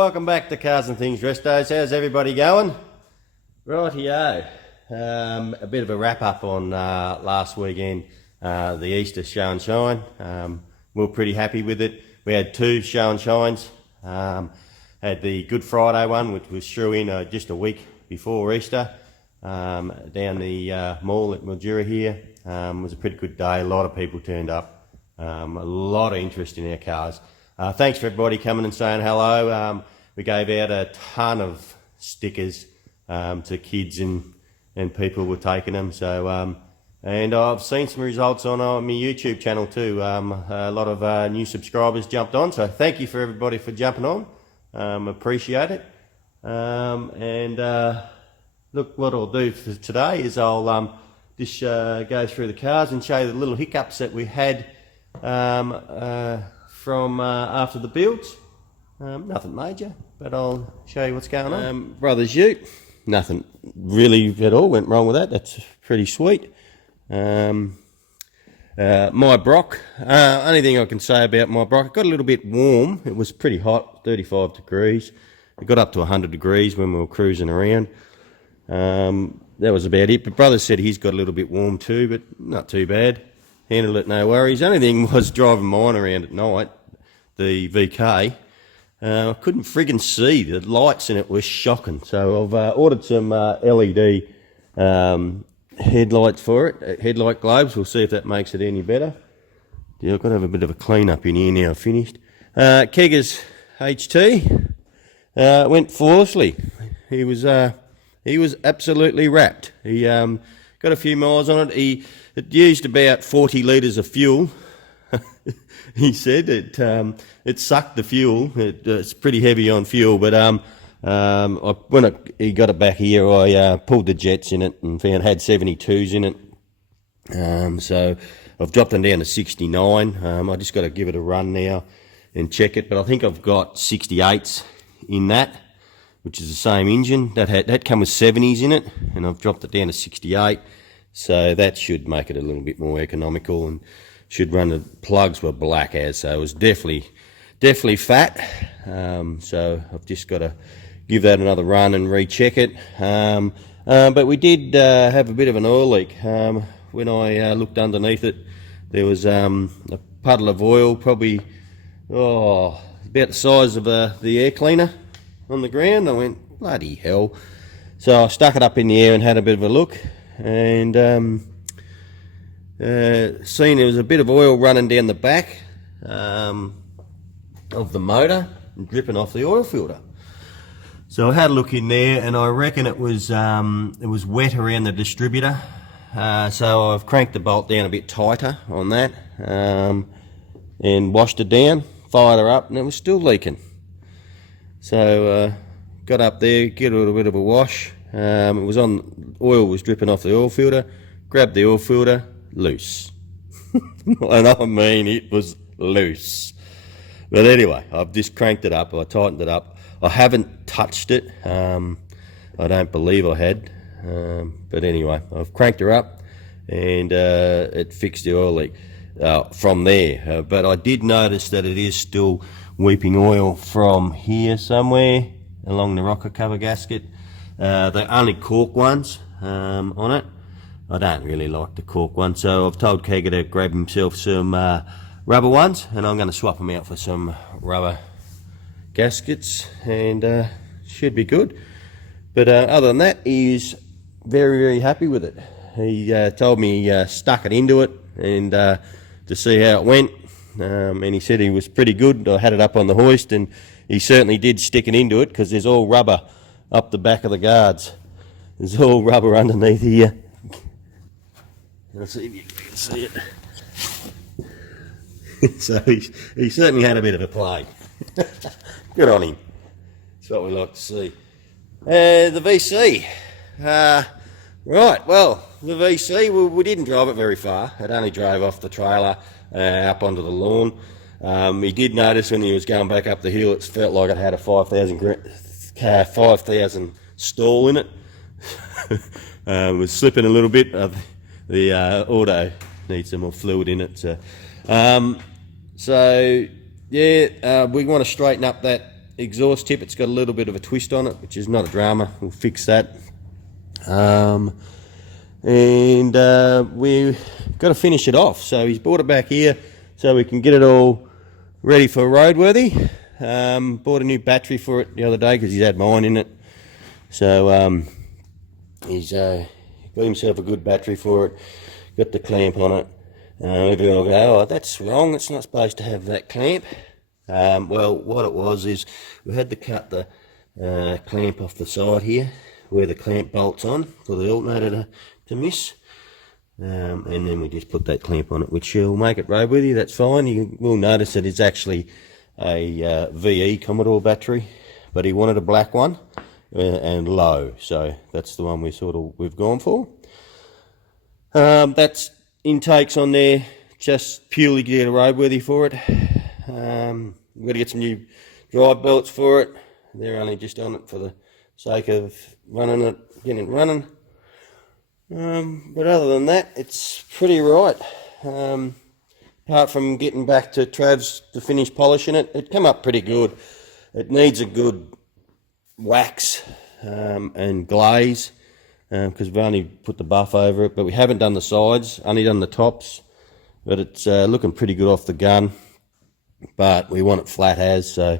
welcome back to Cars and Things Restos. How's everybody going? Rightio. A bit of a wrap up on last weekend, the Easter show and shine. We were pretty happy with it. We had two show and shines. Had the Good Friday one, which was through in just a week before Easter, down the mall at Mildura here. It was a pretty good day. A lot of people turned up. A lot of interest in our cars. Thanks for everybody coming and saying hello. We gave out a ton of stickers to kids and people were taking them. So and I've seen some results on my YouTube channel too. A lot of new subscribers jumped on. So thank you for everybody for jumping on. Appreciate it. Look, what I'll do for today is I'll just go through the cars and show you the little hiccups that we had from after the builds. Nothing major, but I'll show you what's going on. Brothers Ute, nothing really at all went wrong with that. That's pretty sweet. My Brock, only thing I can say about my Brock, it got a little bit warm. It was pretty hot, 35 degrees. It got up to 100 degrees when we were cruising around. That was about it. But brother said he's got a little bit warm too, but not too bad. Handled it, no worries. Only thing was driving mine around at night, the VK. I couldn't friggin' see. The lights in it were shocking. So I've ordered some LED headlights for it, headlight globes. We'll see if that makes it any better. Yeah, I've got to have a bit of a clean up in here now. I've finished. Keggers HT went flawlessly. He was absolutely wrapped. He got a few miles on it. It used about 40 litres of fuel. He said it sucked the fuel. It's pretty heavy on fuel, but when he got it back here, I pulled the jets in it and found it had 72s in it. So I've dropped them down to 69. I just got to give it a run now and check it, but I think I've got 68s in that, which is the same engine. That come with 70s in it, and I've dropped it down to 68. So that should make it a little bit more economical and should run. The plugs were black as, so it was definitely fat. So I've just got to give that another run and recheck it. But we did have a bit of an oil leak. When I looked underneath it, there was a puddle of oil, probably about the size of the air cleaner on the ground. I went, bloody hell. So I stuck it up in the air and had a bit of a look, and seen there was a bit of oil running down the back of the motor and dripping off the oil filter. So I had a look in there, and I reckon it was wet around the distributor. So I've cranked the bolt down a bit tighter on that, and washed it down, fired her up, and it was still leaking. So got up there, get a little bit of a wash. It was oil was dripping off the oil filter. Grabbed the oil filter, loose. And I mean, it was loose. But anyway, I've just cranked it up. I tightened it up. I haven't touched it. I don't believe I had. But anyway, I've cranked her up, and it fixed the oil leak from there. But I did notice that it is still weeping oil from here somewhere along the rocker cover gasket. They're only cork ones on it. I don't really like the cork one, so I've told Kegger to grab himself some rubber ones, and I'm going to swap them out for some rubber gaskets, and should be good. But other than that, he's very happy with it. He told me he stuck it into it and to see how it went, and he said he was pretty good. I had it up on the hoist, and he certainly did stick it into it, because there's all rubber up the back of the guards. There's all rubber underneath here. Let's see if you can see it. So he certainly had a bit of a play. Good on him. That's what we like to see. The VC. Right, well, the VC, we didn't drive it very far. It only drove off the trailer up onto the lawn. He did notice when he was going back up the hill, it felt like it had a 5,000 stall in it. It was slipping a little bit. The auto needs some more fluid in it. So yeah, we want to straighten up that exhaust tip. It's got a little bit of a twist on it, which is not a drama. We'll fix that. And we've got to finish it off. So he's brought it back here so we can get it all ready for roadworthy. Bought a new battery for it the other day because he's had mine in it. So he's got himself a good battery for it. Got the clamp on it. Everyone will go, oh, that's wrong. It's not supposed to have that clamp. Well, what it was is we had to cut the clamp off the side here where the clamp bolts on for the alternator to miss. And then we just put that clamp on it, which will make it roadworthy. That's fine. You will notice that it's actually a VE Commodore battery, but he wanted a black one and low, so that's the one we've gone for. That's intakes on there just purely to get a roadworthy for it. We've got to get some new drive belts for it. They're only just on it for the sake of running it, getting it running. But other than that, it's pretty right. Apart from getting back to Trav's to finish polishing it, it came up pretty good. It needs a good wax and glaze because we've only put the buff over it, but we haven't done the sides, only done the tops. But it's looking pretty good off the gun. But we want it flat as, so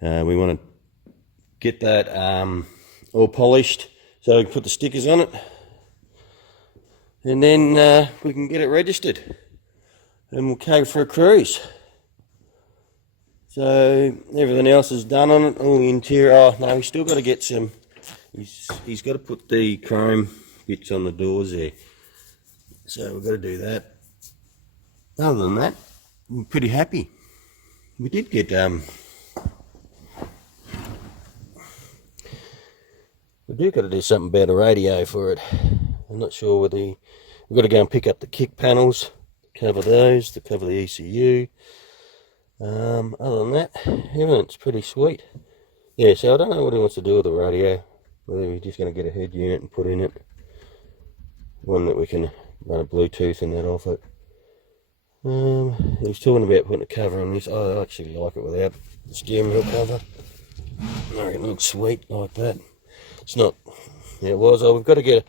we want to get that all polished so we can put the stickers on it. And then we can get it registered. And we'll go for a cruise. So everything else is done on it, all the interior. Oh no, we've still got to get some, he's got to put the chrome bits on the doors there. So we've got to do that. Other than that, I'm pretty happy. We did get we do got to do something about a radio for it. I'm not sure whether we've got to go and pick up the kick panels, cover those, to cover the ECU. Other than that, everything's pretty sweet. Yeah, so I don't know what he wants to do with the radio. Whether we're just going to get a head unit and put in it, one that we can run a Bluetooth and that off it. He was talking about putting a cover on this. I actually like it without the steering wheel cover. I reckon it looks sweet like that. It's not. Yeah, it was. Oh, we've got to get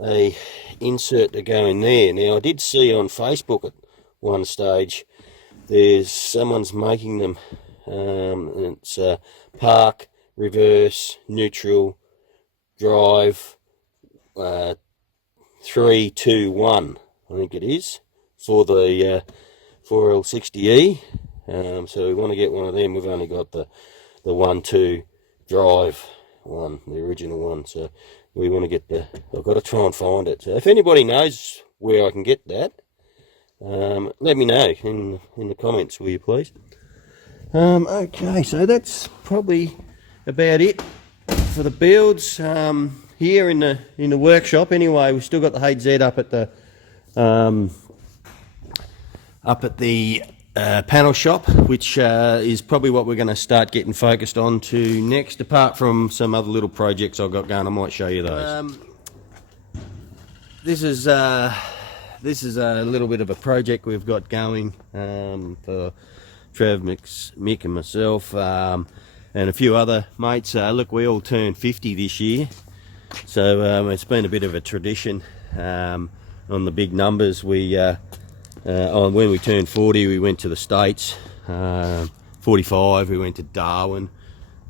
a insert to go in there. Now I did see on Facebook at one stage there's someone's making them. And it's park, reverse, neutral, drive, 3, 2, 1. I think it is. For the 4L60E, so we want to get one of them. We've only got the 1, 2 drive one, the original one. So we want to get I've got to try and find it. So if anybody knows where I can get that, let me know in the comments, will you please? Okay, so that's probably about it for the builds here in the workshop. Anyway, we've still got the HZ up at the panel shop, which is probably what we're going to start getting focused on to next, apart from some other little projects I've got going. I might show you those. This is a little bit of a project we've got going for Trev, Mick and myself, and a few other mates. Look, we all turned 50 this year, so it's been a bit of a tradition on the big numbers. When we turned 40, we went to the States. 45, we went to Darwin,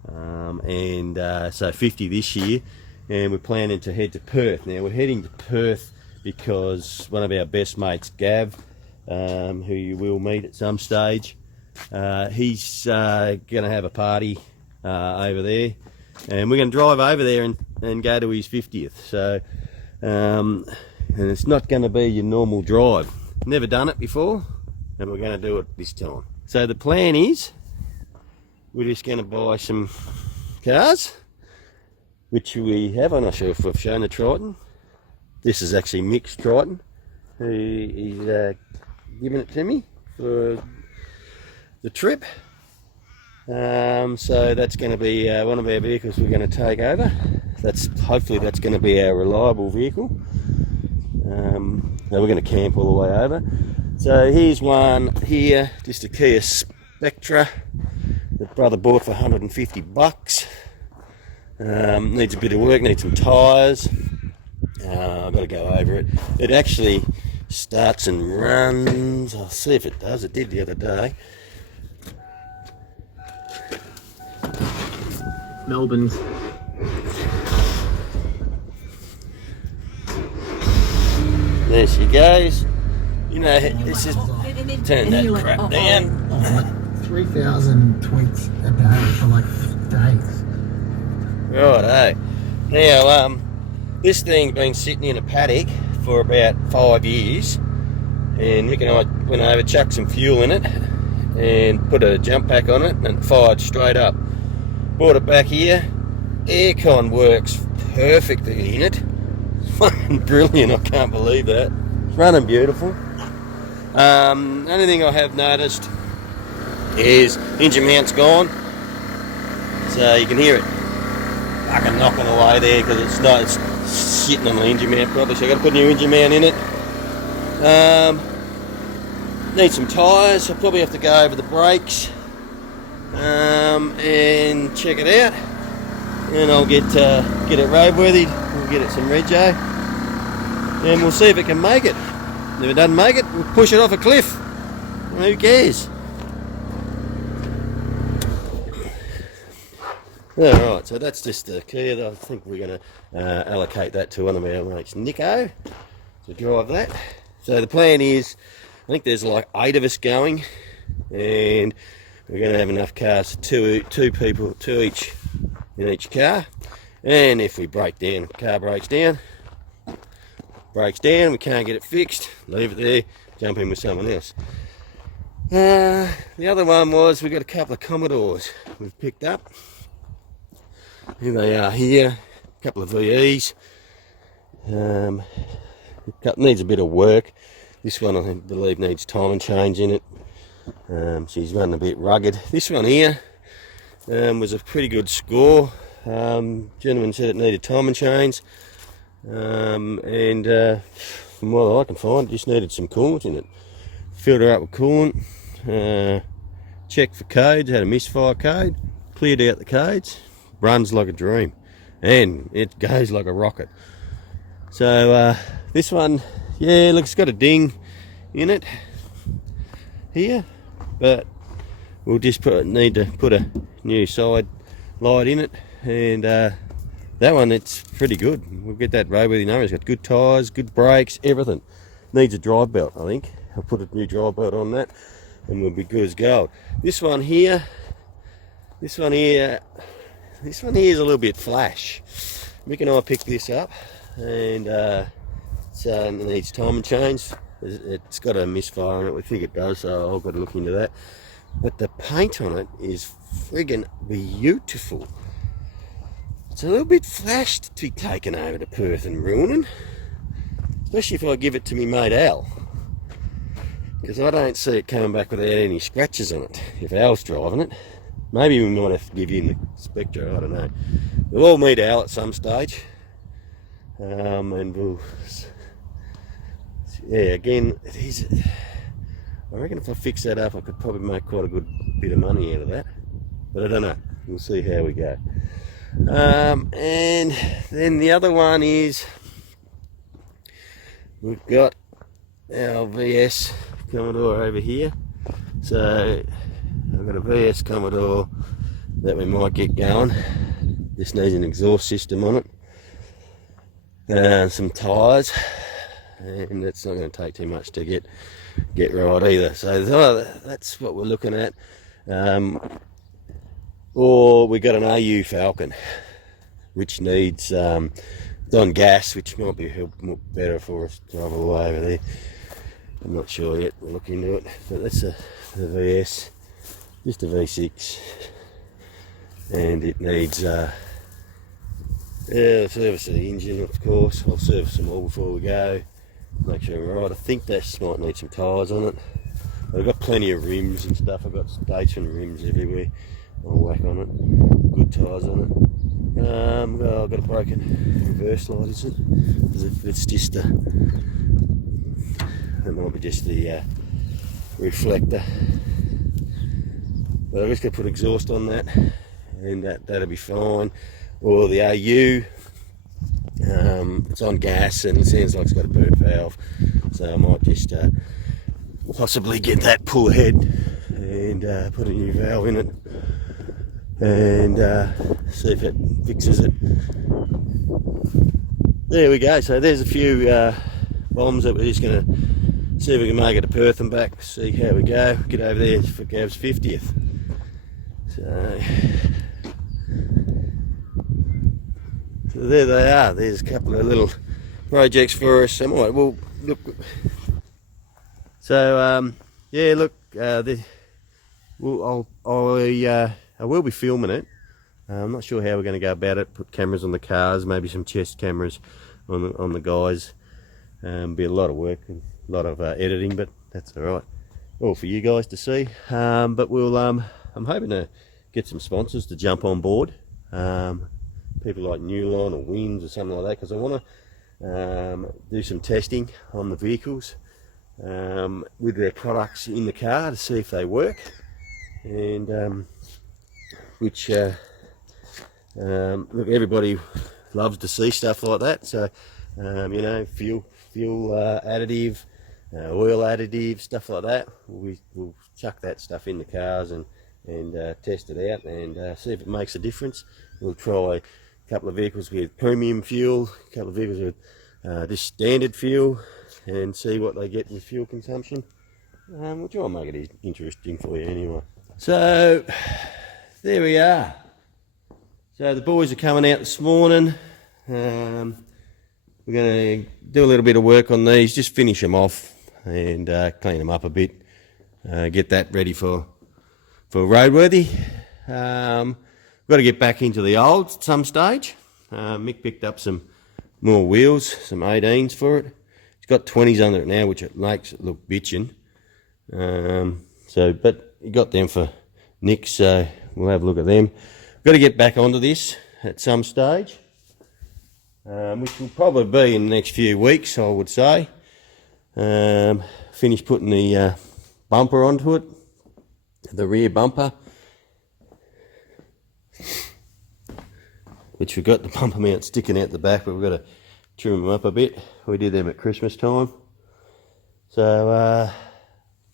and so 50 this year, and we're planning to head to Perth. Now we're heading to Perth because one of our best mates, Gav, who you will meet at some stage, he's going to have a party over there, and we're going to drive over there and go to his 50th. So, and it's not going to be your normal drive. Never done it before, and we're going to do it this time. So the plan is we're just going to buy some cars, which we have. I'm not sure if we've shown the Triton. This is actually Mick's Triton, who he's giving it to me for the trip. So that's going to be one of our vehicles we're going to take over. Hopefully that's going to be our reliable vehicle. So we're going to camp all the way over. So here's one here, just a Kia Spectra. that brother bought for 150 bucks. Needs a bit of work, needs some tyres. I've got to go over it. It actually starts and runs. I'll see if it does. It did the other day. Melbourne's. There she goes. You know, this is turn that crap down. 3,000 tweets a day for like days. Righto. Now, this thing's been sitting in a paddock for about 5 years, and Nick and I went over, chucked some fuel in it, and put a jump pack on it, and fired straight up. Brought it back here. Aircon works perfectly in it. Fucking brilliant, I can't believe that. It's running beautiful. Only thing I have noticed is engine mount's gone, so you can hear it fucking knocking away there because it's sitting on the engine mount probably, so I've got to put a new engine mount in it. Need some tyres, I'll probably have to go over the brakes and check it out, and I'll get it roadworthy. We'll get it some rego, and we'll see if it can make it. If it doesn't make it, we'll push it off a cliff. Who cares? Alright, so that's just the Kia. I think we're going to allocate that to one of our mates, Nico, to drive that. So the plan is, I think there's like 8 of us going, and we're going to have enough cars, two people, 2 each in each car. And if we break down, car breaks down, we can't get it fixed, leave it there, jump in with someone else. The other one was, we've got a couple of Commodores we've picked up. Here they are here, a couple of VEs. Needs a bit of work. This one I believe needs timing change in it. She's running a bit rugged. This one here was a pretty good score. Gentleman said it needed timing chains, and from what I can find, it just needed some coolant in it. Filled her up with coolant, checked for codes, had a misfire code, cleared out the codes, runs like a dream, and it goes like a rocket. So this one, yeah, look, it's got a ding in it here, but we'll just need to put a new side light in it, and that one, it's pretty good. We'll get that roadworthy number. It's got good tyres, good brakes, everything. Needs a drive belt, I think. I'll put a new drive belt on that, and we'll be good as gold. This one here is a little bit flash. Mick and I picked this up, and it needs timing change. It's got a misfire on it. We think it does, so I've got to look into that. But the paint on it is friggin' beautiful. It's a little bit flashed to be taken over to Perth and ruining, especially if I give it to me mate Al, because I don't see it coming back without any scratches on it if Al's driving it. Maybe we might have to give you the Spectra, I don't know. We'll all meet Al at some stage, and we'll, yeah, again, it is, I reckon if I fix that up I could probably make quite a good bit of money out of that, but I don't know, we'll see how we go. And then the other one is, we've got our VS Commodore over here. So I've got a VS Commodore that we might get going. Just needs an exhaust system on it, and some tyres, and that's not going to take too much to get right either. So that's what we're looking at. Or we got an AU Falcon, which needs it's on gas, which might be better for us to drive all the way over there. I'm not sure yet. We'll look into it. But that's the VS, just a V6, and it needs service of the engine, of course. I'll service them all before we go. Make sure we're right. I think this might need some tyres on it. I've got plenty of rims and stuff. I've got Dayton rims everywhere. I'll whack on it. Good tyres on it. I've got a broken reverse light, is it? It's just it might be just the reflector. but I'm just going to put exhaust on that, and that'll be fine. Or the AU, it's on gas and it sounds like it's got a burnt valve, so I might just possibly get that pull ahead and put a new valve in it and see if it fixes it. There we go. So there's a few bombs that we're just going to see if we can make it to Perth and back, see how we go. Get over there for Gav's 50th. So there they are. There's a couple of little projects for us. Well, look. So yeah, look. I will be filming it. I'm not sure how we're going to go about it. Put cameras on the cars, maybe some chest cameras on the guys. Be a lot of work and a lot of editing, but that's all right. All for you guys to see. But we'll. I'm hoping to get some sponsors to jump on board. People like Newline or Winds or something like that, because I want to do some testing on the vehicles with their products in the car to see if they work, and which look, everybody loves to see stuff like that. So you know, fuel additive, oil additive, stuff like that. We'll chuck that stuff in the cars and test it out and see if it makes a difference. We'll try a couple of vehicles with premium fuel, a couple of vehicles with just standard fuel, and see what they get with fuel consumption. We'll try and make it interesting for you anyway. So there we are. So the boys are coming out this morning. We're going to do a little bit of work on these, just finish them off and clean them up a bit, get that ready for roadworthy. Got to get back into the olds at some stage. Mick picked up some more wheels, some 18s for it. It's got 20s under it now, which it makes it look bitchin'. But he got them for Nick, so we'll have a look at them. Got to get back onto this at some stage, which will probably be in the next few weeks, I would say. Finish putting the bumper onto it, the rear bumper, which we've got the bumper mount sticking out the back, but we've got to trim them up a bit. We did them at Christmas time. So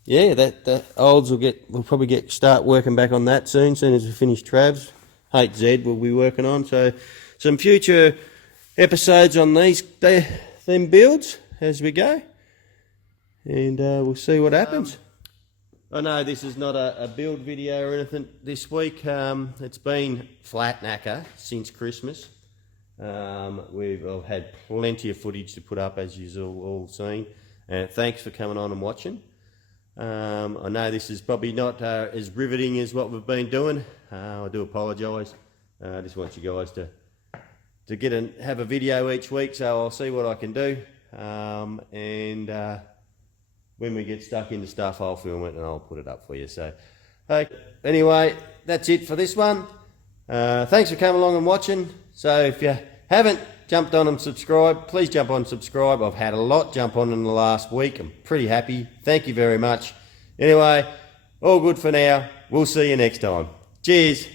yeah, that olds we'll probably start working back on that soon as we finish Travs. HZ we'll be working on. So some future episodes on them builds as we go, and we'll see what happens. I know this is not a build video or anything this week. It's been flat knacker since Christmas. I've had plenty of footage to put up, as you've all seen. Thanks for coming on and watching. I know this is probably not as riveting as what we've been doing. I do apologise. I just want you guys to have a video each week, so I'll see what I can do. When we get stuck into stuff, I'll film it and I'll put it up for you. So, anyway, that's it for this one. Thanks for coming along and watching. So if you haven't jumped on and subscribed, please jump on and subscribe. I've had a lot jump on in the last week. I'm pretty happy. Thank you very much. Anyway, all good for now. We'll see you next time. Cheers.